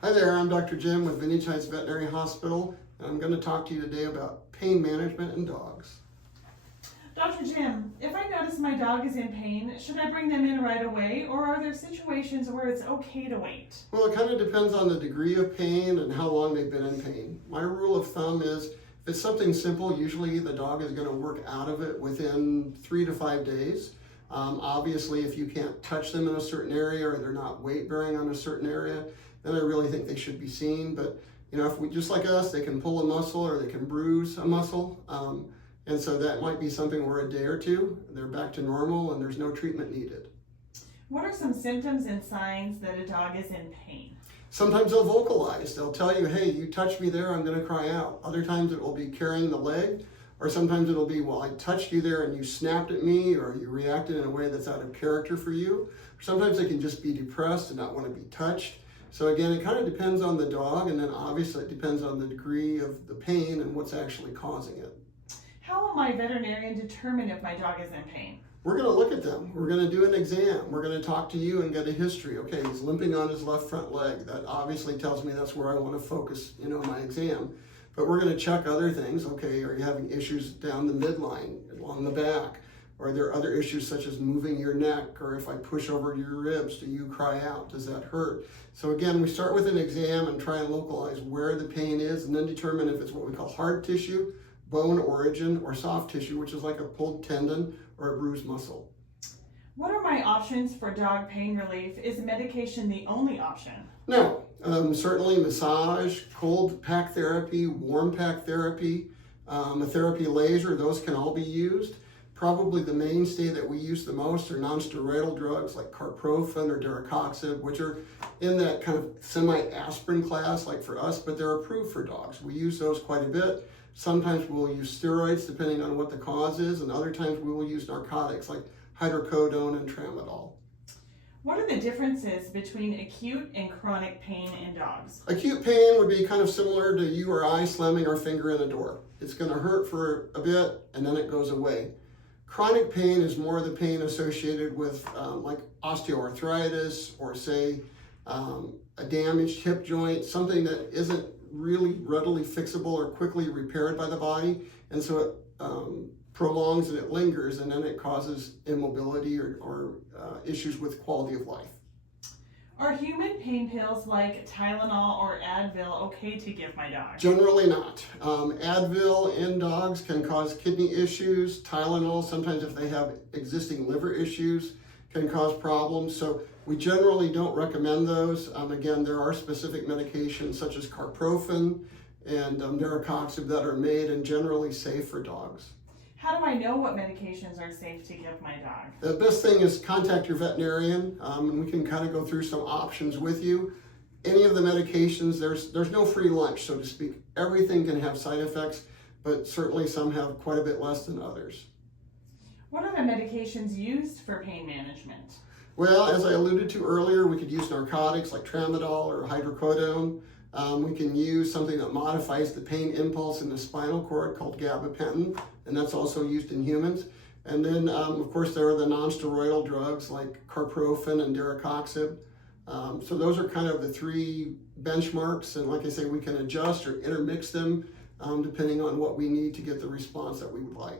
Hi there, I'm Dr. Jim with Vintage Heights Veterinary Hospital, and I'm going to talk to you today about pain management in dogs. Dr. Jim, if I notice my dog is in pain, should I bring them in right away, or are there situations where it's okay to wait? Well, it kind of depends on the degree of pain and how long they've been in pain. My rule of thumb is if it's something simple, usually the dog is going to work out of it within 3 to 5 days. Obviously, if you can't touch them in a certain area or they're not weight bearing on a certain area, then I really think they should be seen. But if we just like us, they can pull a muscle or they can bruise a muscle. And so that might be something where a day or two, they're back to normal and there's no treatment needed. What are some symptoms and signs that a dog is in pain? Sometimes they'll vocalize. They'll tell you, hey, you touched me there, I'm going to cry out. Other times it will be carrying the leg, or sometimes it'll be, well, I touched you there and you snapped at me, or you reacted in a way that's out of character for you. Sometimes they can just be depressed and not want to be touched. So again, it kind of depends on the dog, and then obviously it depends on the degree of the pain and what's actually causing it. How will my veterinarian determine if my dog is in pain? We're going to look at them. We're going to do an exam. We're going to talk to you and get a history. Okay, he's limping on his left front leg. That obviously tells me that's where I want to focus, my exam. But we're going to check other things. Okay, are you having issues down the midline, along the back? Are there other issues such as moving your neck? Or if I push over your ribs, do you cry out? Does that hurt? So again, we start with an exam and try and localize where the pain is and then determine if it's what we call hard tissue, bone origin, or soft tissue, which is like a pulled tendon or a bruised muscle. What are my options for dog pain relief? Is medication the only option? No, certainly massage, cold pack therapy, warm pack therapy, a therapy laser, those can all be used. Probably the mainstay that we use the most are non-steroidal drugs like carprofen or daracoxib, which are in that kind of semi-aspirin class like for us, but they're approved for dogs. We use those quite a bit. Sometimes we'll use steroids depending on what the cause is, and other times we will use narcotics like hydrocodone and tramadol. What are the differences between acute and chronic pain in dogs? Acute pain would be kind of similar to you or I slamming our finger in a door. It's going to hurt for a bit and then it goes away. Chronic pain is more the pain associated with like osteoarthritis or say a damaged hip joint, something that isn't really readily fixable or quickly repaired by the body, and so it prolongs and it lingers, and then it causes immobility or issues with quality of life. Are human pain pills like Tylenol or Advil okay to give my dog? Generally not. Advil in dogs can cause kidney issues. Tylenol, sometimes if they have existing liver issues, can cause problems. So we generally don't recommend those. Again, there are specific medications such as carprofen and daracoxib that are made and generally safe for dogs. How do I know what medications are safe to give my dog? The best thing is contact your veterinarian, and we can kind of go through some options with you. Any of the medications, there's no free lunch, so to speak. Everything can have side effects, but certainly some have quite a bit less than others. What are the medications used for pain management? Well, as I alluded to earlier, we could use narcotics like tramadol or hydrocodone. We can use something that modifies the pain impulse in the spinal cord called gabapentin, and that's also used in humans. And then, of course, there are the non-steroidal drugs like carprofen and daracoxib. So those are kind of the three benchmarks, and like I say, we can adjust or intermix them depending on what we need to get the response that we would like.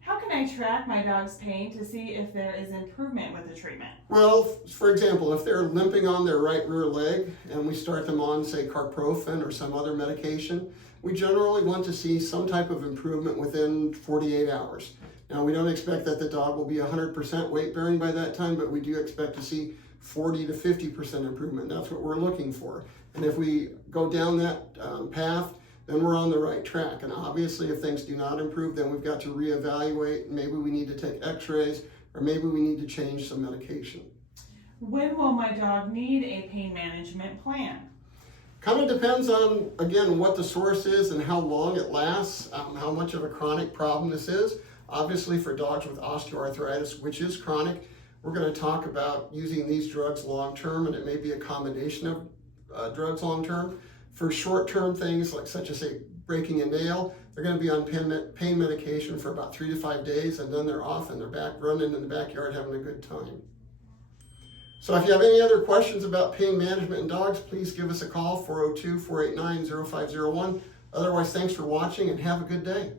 How can I track my dog's pain to see if there is improvement with the treatment? Well, for example, if they're limping on their right rear leg and we start them on, say, carprofen or some other medication, we generally want to see some type of improvement within 48 hours. Now, we don't expect that the dog will be 100% weight bearing by that time, but we do expect to see 40 to 50% improvement. That's what we're looking for. And if we go down that path, then we're on the right track. And obviously, if things do not improve, then we've got to reevaluate. Maybe we need to take x-rays, or maybe we need to change some medication. When will my dog need a pain management plan? Kind of depends on, again, what the source is and how long it lasts, how much of a chronic problem this is. Obviously, for dogs with osteoarthritis, which is chronic, we're going to talk about using these drugs long-term, and it may be a combination of drugs long-term. For short-term things, like such as, say, breaking a nail, they're going to be on pain medication for about 3 to 5 days, and then they're off and they're back running in the backyard having a good time. So if you have any other questions about pain management in dogs, please give us a call, 402-489-0501. Otherwise, thanks for watching and have a good day.